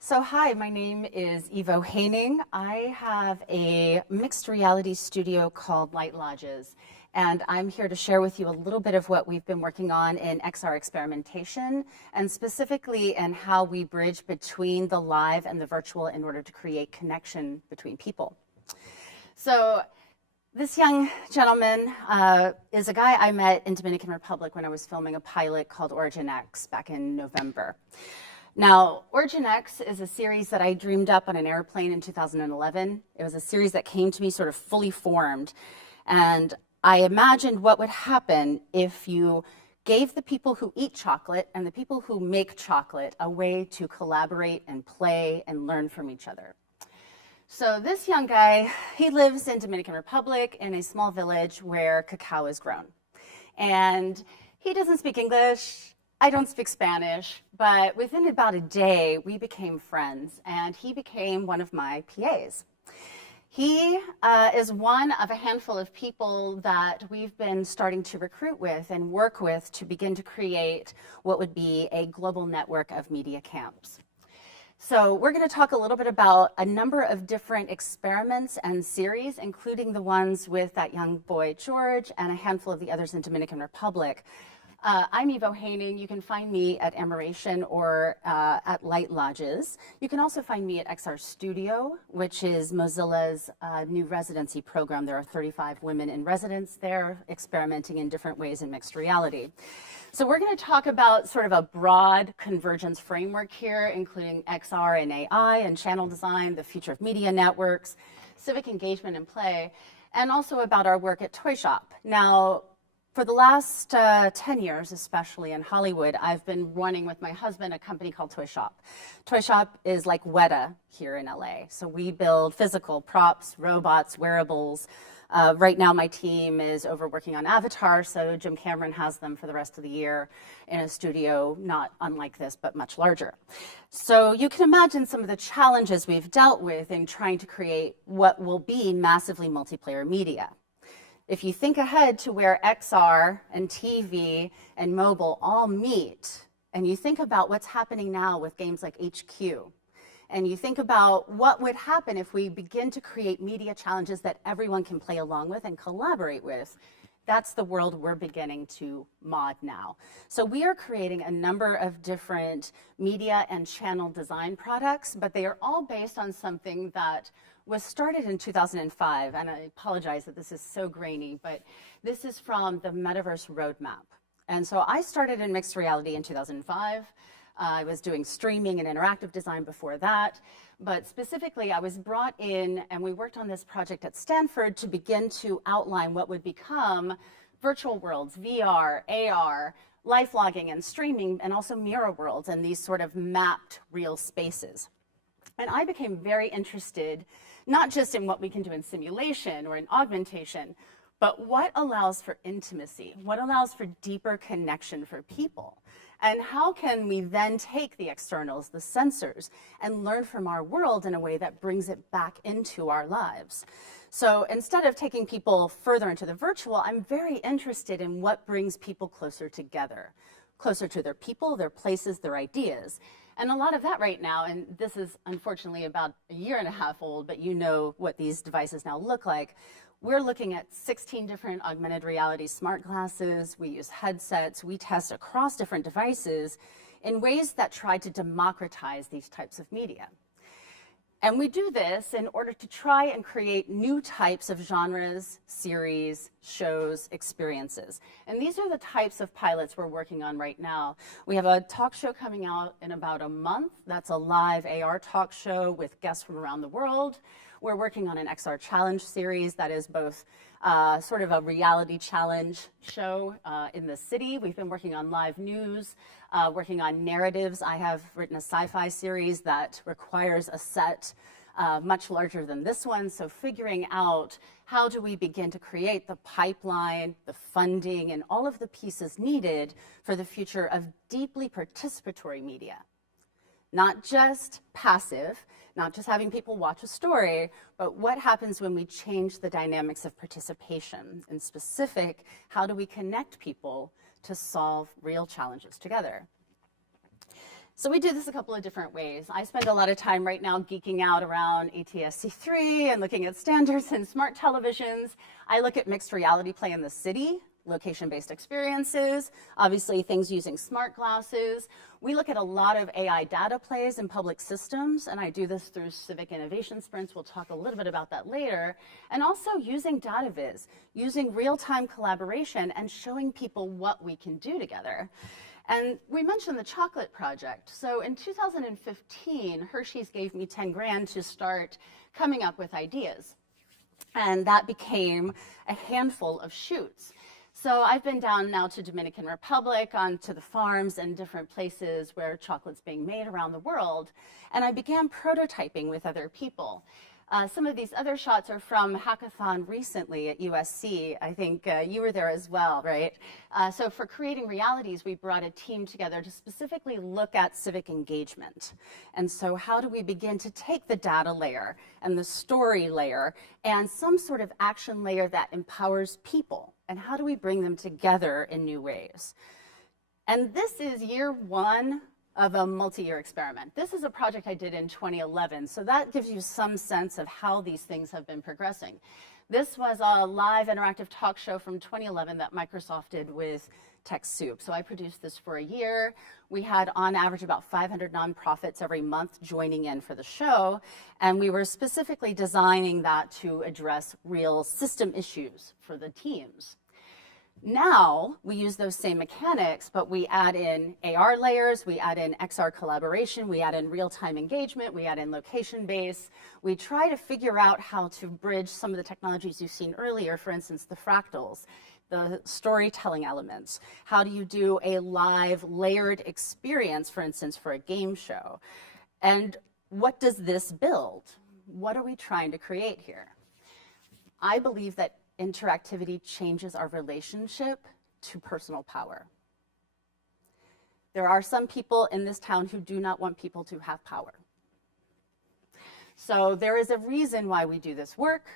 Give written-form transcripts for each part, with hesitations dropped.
So hi, my name is Evonne Heyning. I have a mixed reality studio called Light Lodges, and I'm here to share with you a little bit of what we've been working on in XR experimentation, and specifically in how we bridge between the live and the virtual in order to create connection between people. So this young gentleman is a guy I met in Dominican Republic when I was filming a pilot called Origin X back in November. Now, Origin X is a series that I dreamed up on an airplane in 2011. It was a series that came to me sort of fully formed. And I imagined what would happen if you gave the people who eat chocolate and the people who make chocolate a way to collaborate and play and learn from each other. So this young guy, he lives in Dominican Republic in a small village where cacao is grown. And he doesn't speak English. I don't speak Spanish, but within about a day, we became friends, and he became one of my PAs. He is one of a handful of people that we've been starting to recruit with and work with to begin to create what would be a global network of media camps. So we're going to talk a little bit about a number of different experiments and series, including the ones with that young boy, George, and a handful of the others in Dominican Republic. I'm Evonne Heyning. You can find me at Emeration or at Light Lodges. You can also find me at XR Studio, which is Mozilla's new residency program. There are 35 women in residence there experimenting in different ways in mixed reality. So we're going to talk about sort of a broad convergence framework here, including XR and AI and channel design, the future of media networks, civic engagement and play, and also about our work at Toy Shop. Now, for the last 10 years, especially in Hollywood, I've been running with my husband a company called Toy Shop. Toy Shop is like Weta here in LA. So we build physical props, robots, wearables. Right now my team is over working on Avatar, so Jim Cameron has them for the rest of the year in a studio not unlike this, but much larger. So you can imagine some of the challenges we've dealt with in trying to create what will be massively multiplayer media. If you think ahead to where XR and TV and mobile all meet, and you think about what's happening now with games like HQ, and you think about what would happen if we begin to create media challenges that everyone can play along with and collaborate with, that's the world we're beginning to mod now. So we are creating a number of different media and channel design products, but they are all based on something that was started in 2005, and I apologize that this is so grainy, but this is from the Metaverse Roadmap. And so I started in mixed reality in 2005. I was doing streaming and interactive design before that, but specifically I was brought in and we worked on this project at Stanford to begin to outline what would become virtual worlds, VR, AR, life logging and streaming, and also mirror worlds and these sort of mapped real spaces. And I became very interested, not just in what we can do in simulation or in augmentation, but what allows for intimacy, what allows for deeper connection for people. And how can we then take the externals, the sensors, and learn from our world in a way that brings it back into our lives? So instead of taking people further into the virtual, I'm very interested in what brings people closer together, closer to their people, their places, their ideas. And a lot of that right now, and this is unfortunately about a year and a half old, but you know what these devices now look like. We're looking at 16 different augmented reality smart glasses. We use headsets. We test across different devices in ways that try to democratize these types of media. And we do this in order to try and create new types of genres, series, shows, experiences. And these are the types of pilots we're working on right now. We have a talk show coming out in about a month. That's a live AR talk show with guests from around the world. We're working on an XR challenge series that is both sort of a reality challenge show in the city. We've been working on live news, working on narratives. I have written a sci-fi series that requires a set much larger than this one. So figuring out how do we begin to create the pipeline, the funding, and all of the pieces needed for the future of deeply participatory media. Not just passive, not just having people watch a story, but what happens when we change the dynamics of participation? In specific, how do we connect people to solve real challenges together? So we do this a couple of different ways. I spend a lot of time right now geeking out around ATSC3 and looking at standards and smart televisions. I look at mixed reality play in the city, location-based experiences, obviously things using smart glasses. We look at a lot of AI data plays in public systems, and I do this through Civic Innovation Sprints. We'll talk a little bit about that later. And also using data viz, using real-time collaboration and showing people what we can do together. And we mentioned the chocolate project. So in 2015, Hershey's gave me 10 grand to start coming up with ideas. And that became a handful of shoots. So I've been down now to Dominican Republic, onto the farms and different places where chocolate's being made around the world. And I began prototyping with other people. Some of these other shots are from hackathon recently at USC. I think you were there as well, right? So for Creating Realities, we brought a team together to specifically look at civic engagement. And so how do we begin to take the data layer and the story layer and some sort of action layer that empowers people? And how do we bring them together in new ways? And this is year one of a multi-year experiment. This is a project I did in 2011, so that gives you some sense of how these things have been progressing. This was a live interactive talk show from 2011 that Microsoft did with TechSoup. So I produced this for a year. We had on average about 500 nonprofits every month joining in for the show, and we were specifically designing that to address real system issues for the teams. Now, we use those same mechanics, but we add in AR layers, we add in XR collaboration, we add in real-time engagement, we add in location-based. We try to figure out how to bridge some of the technologies you've seen earlier, for instance, the fractals, the storytelling elements. How do you do a live layered experience, for instance, for a game show? And what does this build? What are we trying to create here? I believe that interactivity changes our relationship to personal power. There are some people in this town who do not want people to have power. So there is a reason why we do this work,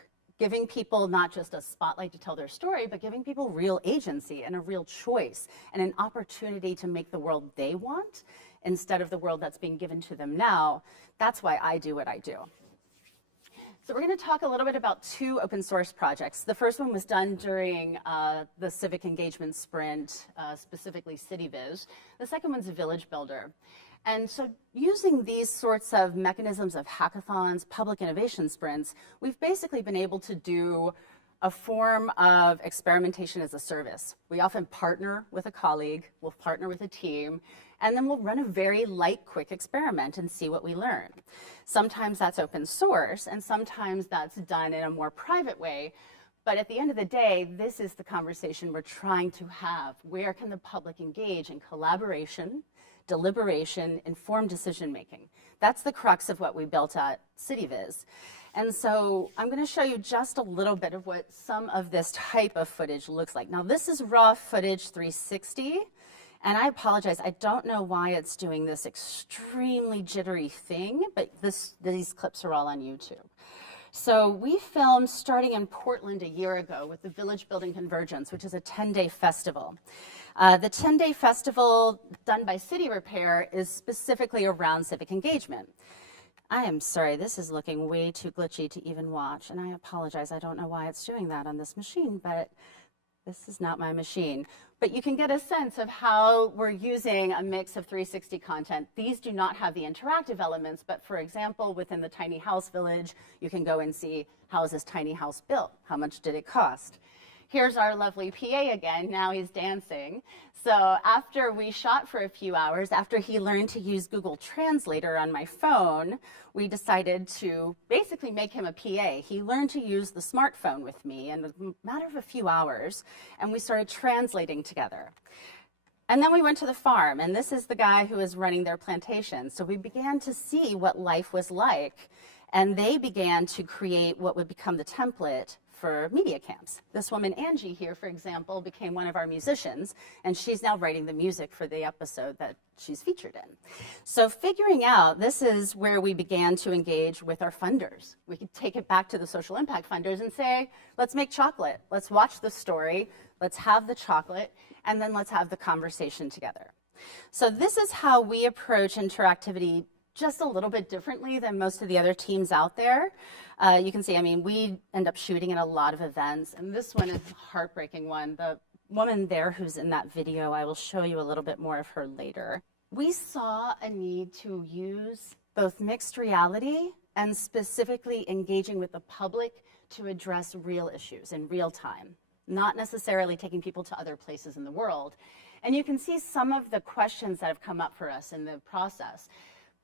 giving people not just a spotlight to tell their story, but giving people real agency and a real choice and an opportunity to make the world they want instead of the world that's being given to them now. That's why I do what I do. So we're going to talk a little bit about two open source projects. The first one was done during the Civic Engagement Sprint, specifically CityViz. The second one's a Village Builder. And so using these sorts of mechanisms of hackathons, public innovation sprints, we've basically been able to do a form of experimentation as a service. We often partner with a colleague, we'll partner with a team, and then we'll run a very light, quick experiment and see what we learn. Sometimes that's open source, and sometimes that's done in a more private way. But at the end of the day, this is the conversation we're trying to have. Where can the public engage in collaboration, deliberation, informed decision-making? That's the crux of what we built at CityViz. And so I'm going to show you just a little bit of what some of this type of footage looks like. Now, this is raw footage 360. And I apologize, I don't know why it's doing this extremely jittery thing, but these clips are all on YouTube. So we filmed starting in Portland a year ago with the Village Building Convergence, which is a 10-day festival. The 10-day festival done by City Repair is specifically around civic engagement. I am sorry, this is looking way too glitchy to even watch, and I apologize, I don't know why it's doing that on this machine, but this is not my machine. But you can get a sense of how we're using a mix of 360 content. These do not have the interactive elements, but for example, within the tiny house village, you can go and see, how is this tiny house built? How much did it cost? Here's our lovely PA again, now he's dancing. So after we shot for a few hours, after he learned to use Google Translator on my phone, we decided to basically make him a PA. He learned to use the smartphone with me in a matter of a few hours, and we started translating together. And then we went to the farm, and this is the guy who is running their plantation. So we began to see what life was like, and they began to create what would become the template for media camps. This woman, Angie here, for example, became one of our musicians, and she's now writing the music for the episode that she's featured in. So figuring out, this is where we began to engage with our funders. We could take it back to the social impact funders and say, let's make chocolate. Let's watch the story. Let's have the chocolate, and then let's have the conversation together. So this is how we approach interactivity just a little bit differently than most of the other teams out there. You can see, I mean, we end up shooting at a lot of events, and this one is a heartbreaking one. The woman there who's in that video, I will show you a little bit more of her later. We saw a need to use both mixed reality and specifically engaging with the public to address real issues in real time, not necessarily taking people to other places in the world. And you can see some of the questions that have come up for us in the process,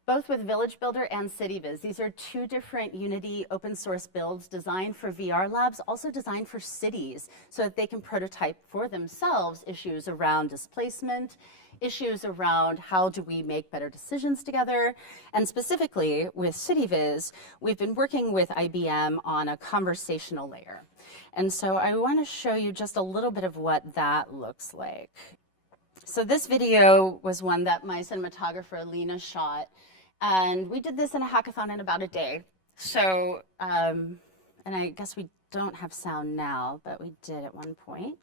both with Village Builder and CityViz. These are two different Unity open source builds designed for VR labs, also designed for cities so that they can prototype for themselves issues around displacement, issues around how do we make better decisions together. And specifically with CityViz, we've been working with IBM on a conversational layer. And so I want to show you just a little bit of what that looks like. So this video was one that my cinematographer, Lena, shot. And we did this in a hackathon in about a day. So, and I guess we don't have sound now, but we did at one point.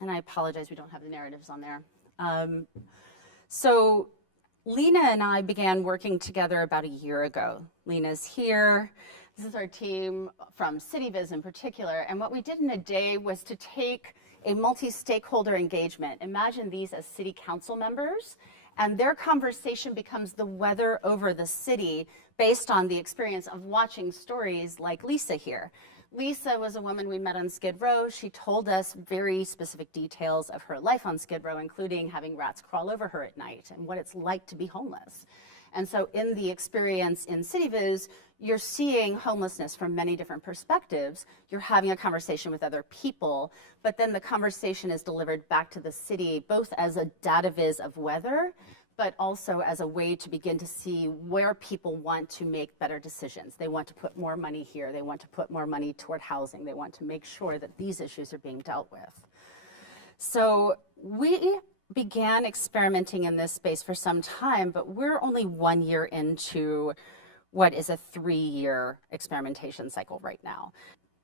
And I apologize, we don't have the narratives on there. So Lena and I began working together about a year ago. Lena's here. This is our team from CityViz in particular. And what we did in a day was to take a multi-stakeholder engagement. Imagine these as city council members, and their conversation becomes the weather over the city based on the experience of watching stories like Lisa here. Lisa was a woman we met on Skid Row. She told us very specific details of her life on Skid Row, including having rats crawl over her at night and what it's like to be homeless. And so in the experience in CityViz, you're seeing homelessness from many different perspectives. You're having a conversation with other people, but then the conversation is delivered back to the city, both as a data viz of weather, but also as a way to begin to see where people want to make better decisions. They want to put more money here. They want to put more money toward housing. They want to make sure that these issues are being dealt with. So we began experimenting in this space for some time, but we're only 1 year into what is a 3-year experimentation cycle right now.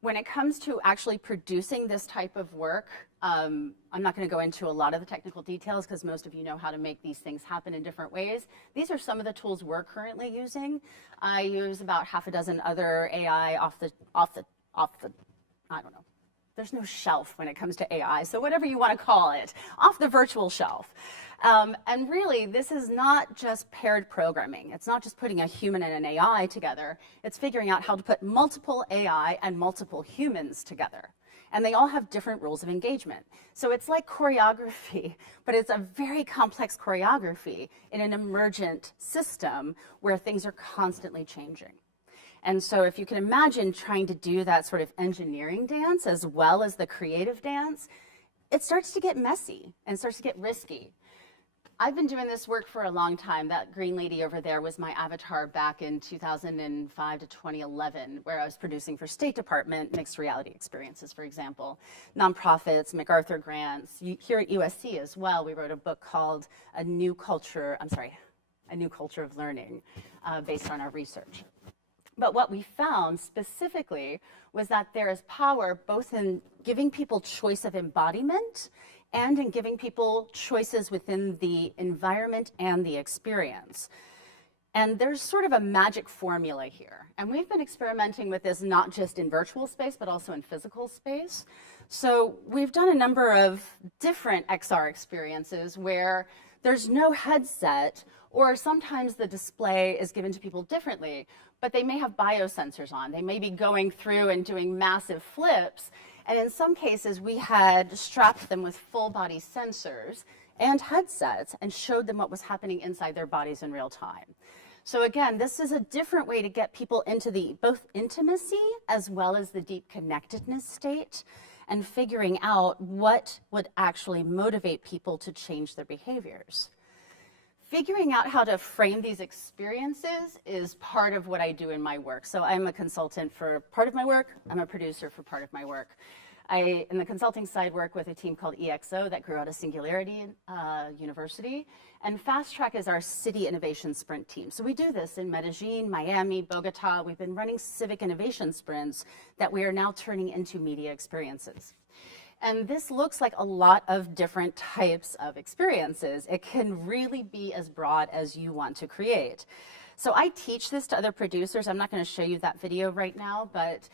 When it comes to actually producing this type of work, I'm not going to go into a lot of the technical details because most of you know how to make these things happen in different ways. These are some of the tools we're currently using. I use about half a dozen other AI off the, I don't know. There's no shelf when it comes to AI, so whatever you want to call it, off the virtual shelf. And really, this is not just paired programming. It's not just putting a human and an AI together. It's figuring out how to put multiple AI and multiple humans together. And they all have different rules of engagement. So it's like choreography, but it's a very complex choreography in an emergent system where things are constantly changing. And so if you can imagine trying to do that sort of engineering dance as well as the creative dance, it starts to get messy and starts to get risky. I've been doing this work for a long time. That green lady over there was my avatar back in 2005 to 2011, where I was producing for State Department mixed reality experiences, for example, nonprofits, MacArthur grants. Here at USC as well, we wrote a book called A New Culture of Learning, based on our research. But what we found specifically was that there is power both in giving people choice of embodiment and in giving people choices within the environment and the experience. And there's sort of a magic formula here. And we've been experimenting with this not just in virtual space, but also in physical space. So we've done a number of different XR experiences where there's no headset, or sometimes the display is given to people differently, but they may have biosensors on. They may be going through and doing massive flips. And in some cases, we had strapped them with full body sensors and headsets and showed them what was happening inside their bodies in real time. So again, this is a different way to get people into the both intimacy as well as the deep connectedness state and figuring out what would actually motivate people to change their behaviors. Figuring out how to frame these experiences is part of what I do in my work. So I'm a consultant for part of my work. I'm a producer for part of my work. I, in the consulting side, work with a team called EXO that grew out of Singularity University. And Fast Track is our city innovation sprint team. So we do this in Medellin, Miami, Bogota. We've been running civic innovation sprints that we are now turning into media experiences. And this looks like a lot of different types of experiences. It can really be as broad as you want to create. So I teach this to other producers. I'm not going to show you that video right now, but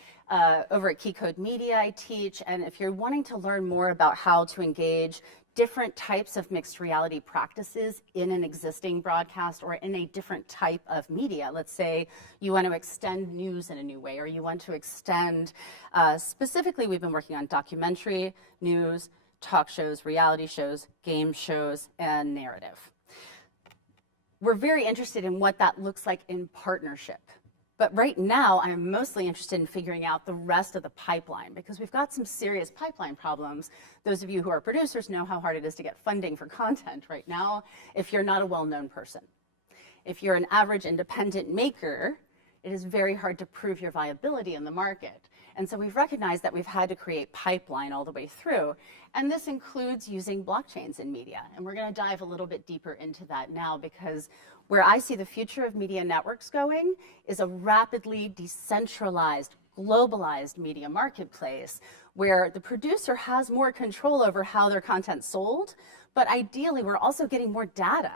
over at Keycode Media I teach. And if you're wanting to learn more about how to engage different types of mixed reality practices in an existing broadcast or in a different type of media. Let's say you want to extend news in a new way, or you want to extend, specifically we've been working on documentary, news, talk shows, reality shows, game shows, and narrative. We're very interested in what that looks like in partnership. But right now, I'm mostly interested in figuring out the rest of the pipeline, because we've got some serious pipeline problems. Those of you who are producers know how hard it is to get funding for content right now if you're not a well-known person. If you're an average independent maker, it is very hard to prove your viability in the market. And so we've recognized that we've had to create pipeline all the way through. And this includes using blockchains in media. And we're going to dive a little bit deeper into that now, because where I see the future of media networks going is a rapidly decentralized, globalized media marketplace where the producer has more control over how their content's sold, but ideally we're also getting more data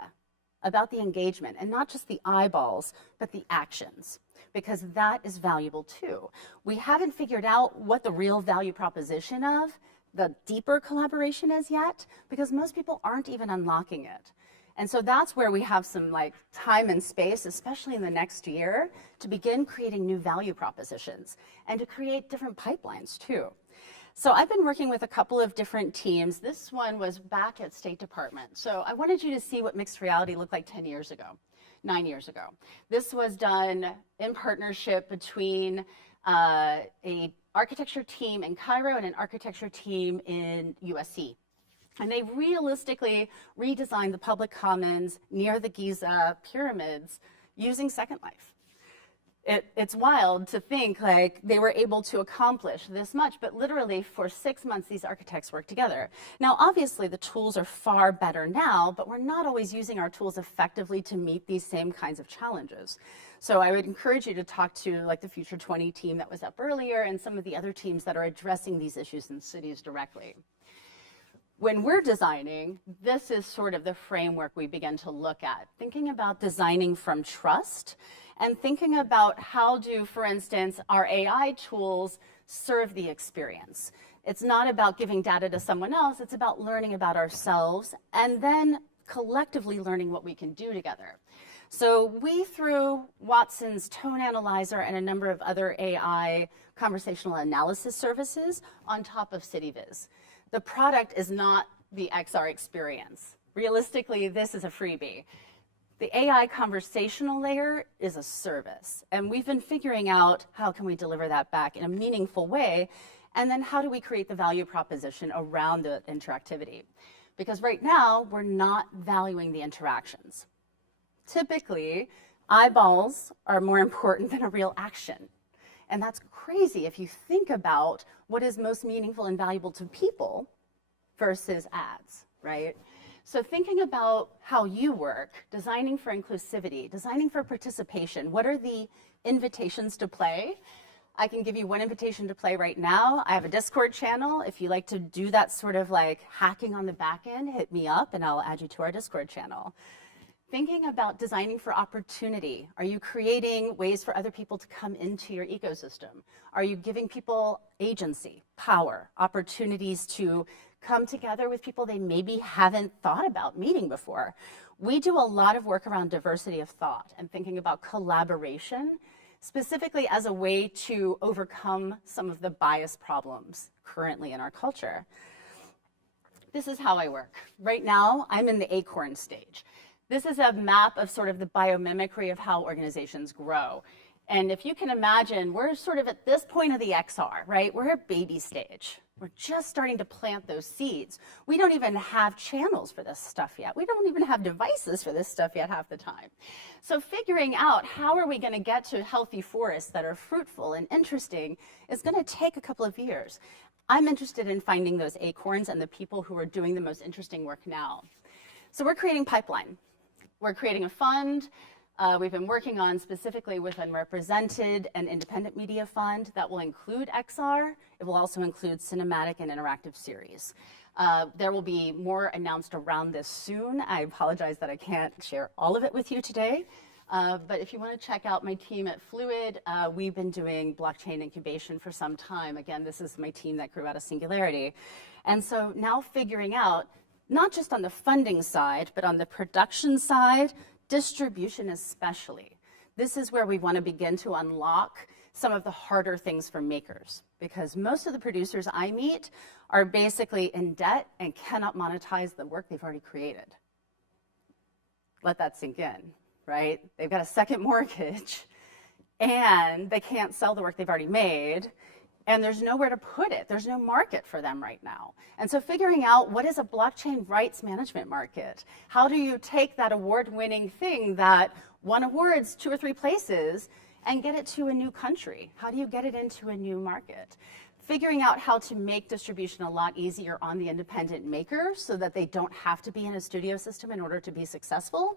about the engagement, and not just the eyeballs, but the actions, because that is valuable too. We haven't figured out what the real value proposition of the deeper collaboration is yet, because most people aren't even unlocking it. And so that's where we have some time and space, especially in the next year, to begin creating new value propositions and to create different pipelines too. So I've been working with a couple of different teams. This one was back at State Department. So I wanted you to see what mixed reality looked like 9 years ago. This was done in partnership between a architecture team in Cairo and an architecture team in USC. And they realistically redesigned the public commons near the Giza pyramids using Second Life. It's wild to think they were able to accomplish this much, but literally for 6 months, these architects worked together. Now, obviously, the tools are far better now, but we're not always using our tools effectively to meet these same kinds of challenges. So I would encourage you to talk to the Future 20 team that was up earlier and some of the other teams that are addressing these issues in cities directly. When we're designing, this is sort of the framework we begin to look at, thinking about designing from trust and thinking about how do, for instance, our AI tools serve the experience. It's not about giving data to someone else, it's about learning about ourselves and then collectively learning what we can do together. So we threw Watson's Tone Analyzer and a number of other AI conversational analysis services on top of CityViz. The product is not the XR experience. Realistically, this is a freebie. The AI conversational layer is a service, and we've been figuring out how can we deliver that back in a meaningful way, and then how do we create the value proposition around the interactivity? Because right now, we're not valuing the interactions. Typically, eyeballs are more important than a real action. And that's crazy if you think about what is most meaningful and valuable to people versus ads, right? So thinking about how you work, designing for inclusivity, designing for participation, what are the invitations to play? I can give you one invitation to play right now. I have a Discord channel. If you like to do that sort of hacking on the back end, hit me up and I'll add you to our Discord channel. Thinking about designing for opportunity. Are you creating ways for other people to come into your ecosystem? Are you giving people agency, power, opportunities to come together with people they maybe haven't thought about meeting before? We do a lot of work around diversity of thought and thinking about collaboration, specifically as a way to overcome some of the bias problems currently in our culture. This is how I work. Right now, I'm in the acorn stage. This is a map of sort of the biomimicry of how organizations grow. And if you can imagine, we're sort of at this point of the XR, right? We're at baby stage. We're just starting to plant those seeds. We don't even have channels for this stuff yet. We don't even have devices for this stuff yet half the time. So figuring out how are we going to get to healthy forests that are fruitful and interesting is going to take a couple of years. I'm interested in finding those acorns and the people who are doing the most interesting work now. So we're creating pipeline. We're creating a fund. We've been working on specifically with Unrepresented and Independent Media Fund that will include XR. It will also include cinematic and interactive series. There will be more announced around this soon. I apologize that I can't share all of it with you today. But if you want to check out my team at Fluid, we've been doing blockchain incubation for some time. Again, this is my team that grew out of Singularity. And so now figuring out, not just on the funding side, but on the production side, distribution especially. This is where we want to begin to unlock some of the harder things for makers, because most of the producers I meet are basically in debt and cannot monetize the work they've already created. Let that sink in, right? They've got a second mortgage and they can't sell the work they've already made, and there's nowhere to put it. There's no market for them right now. And so figuring out what is a blockchain rights management market? How do you take that award-winning thing that won awards 2 or 3 places and get it to a new country? How do you get it into a new market? Figuring out how to make distribution a lot easier on the independent makers so that they don't have to be in a studio system in order to be successful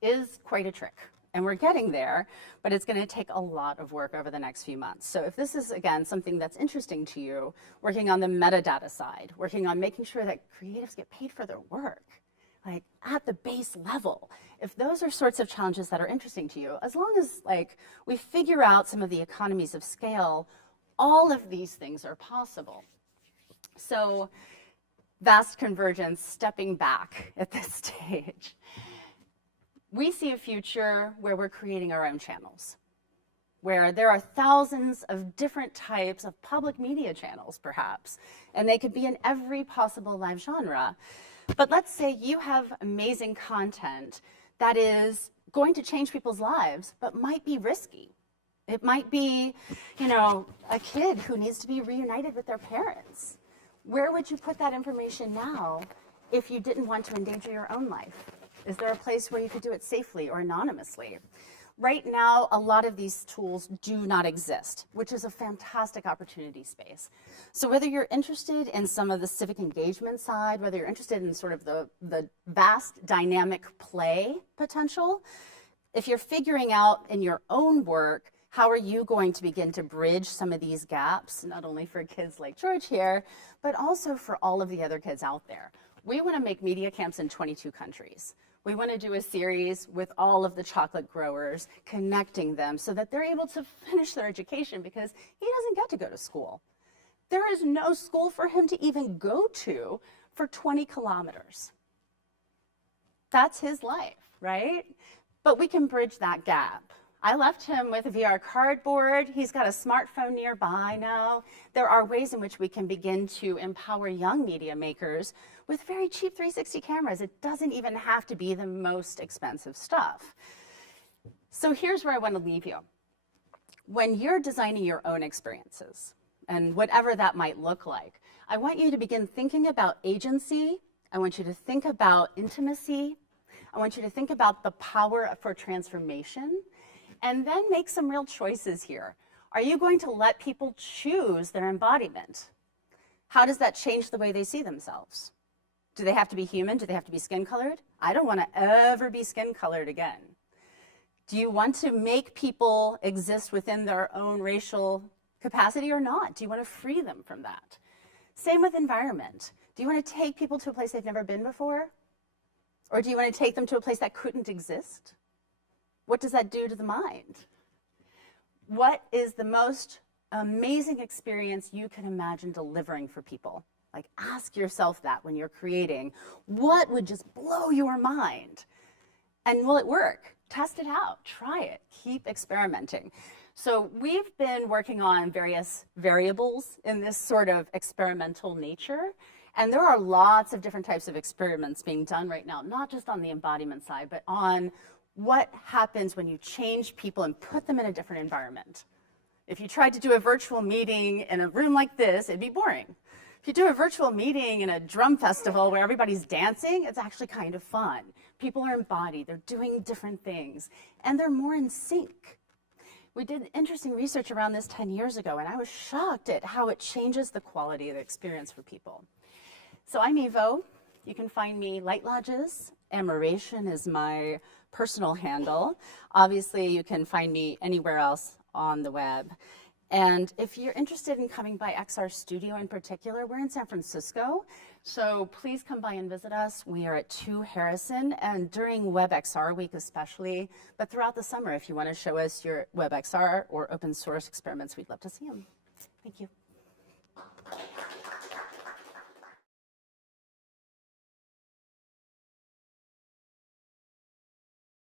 is quite a trick. And we're getting there, but it's going to take a lot of work over the next few months. So if this is, again, something that's interesting to you, working on the metadata side, working on making sure that creatives get paid for their work, like at the base level, if those are sorts of challenges that are interesting to you, as long as like we figure out some of the economies of scale, all of these things are possible. So vast convergence, stepping back at this stage. We see a future where we're creating our own channels, where there are thousands of different types of public media channels, perhaps, and they could be in every possible live genre. But let's say you have amazing content that is going to change people's lives, but might be risky. It might be, you know, a kid who needs to be reunited with their parents. Where would you put that information now if you didn't want to endanger your own life? Is there a place where you could do it safely or anonymously? Right now, a lot of these tools do not exist, which is a fantastic opportunity space. So whether you're interested in some of the civic engagement side, whether you're interested in sort of the vast dynamic play potential, if you're figuring out in your own work, how are you going to begin to bridge some of these gaps, not only for kids like George here, but also for all of the other kids out there? We want to make media camps in 22 countries. We want to do a series with all of the chocolate growers, connecting them so that they're able to finish their education, because he doesn't get to go to school. There is no school for him to even go to for 20 kilometers. That's his life, right? But we can bridge that gap. I left him with a VR cardboard. He's got a smartphone nearby now. There are ways in which we can begin to empower young media makers with very cheap 360 cameras. It doesn't even have to be the most expensive stuff. So here's where I want to leave you. When you're designing your own experiences, and whatever that might look like, I want you to begin thinking about agency. I want you to think about intimacy. I want you to think about the power for transformation, and then make some real choices here. Are you going to let people choose their embodiment? How does that change the way they see themselves? Do they have to be human? Do they have to be skin colored? I don't want to ever be skin colored again. Do you want to make people exist within their own racial capacity or not? Do you want to free them from that? Same with environment. Do you want to take people to a place they've never been before? Or do you want to take them to a place that couldn't exist? What does that do to the mind? What is the most amazing experience you can imagine delivering for people? Like, ask yourself that when you're creating. What would just blow your mind? And will it work? Test it out. Try it. Keep experimenting. So we've been working on various variables in this sort of experimental nature. And there are lots of different types of experiments being done right now, not just on the embodiment side, but on what happens when you change people and put them in a different environment. If you tried to do a virtual meeting in a room like this, it'd be boring. If you do a virtual meeting in a drum festival where everybody's dancing, it's actually kind of fun. People are embodied, they're doing different things, and they're more in sync. We did interesting research around this 10 years ago, and I was shocked at how it changes the quality of the experience for people. So I'm Evo. You can find me Light Lodges. Admiration is my personal handle. Obviously, you can find me anywhere else on the web. And if you're interested in coming by XR Studio in particular, we're in San Francisco, so please come by and visit us. We are at 2 Harrison, and during WebXR week especially, but throughout the summer, if you want to show us your WebXR or open source experiments, we'd love to see them. Thank you.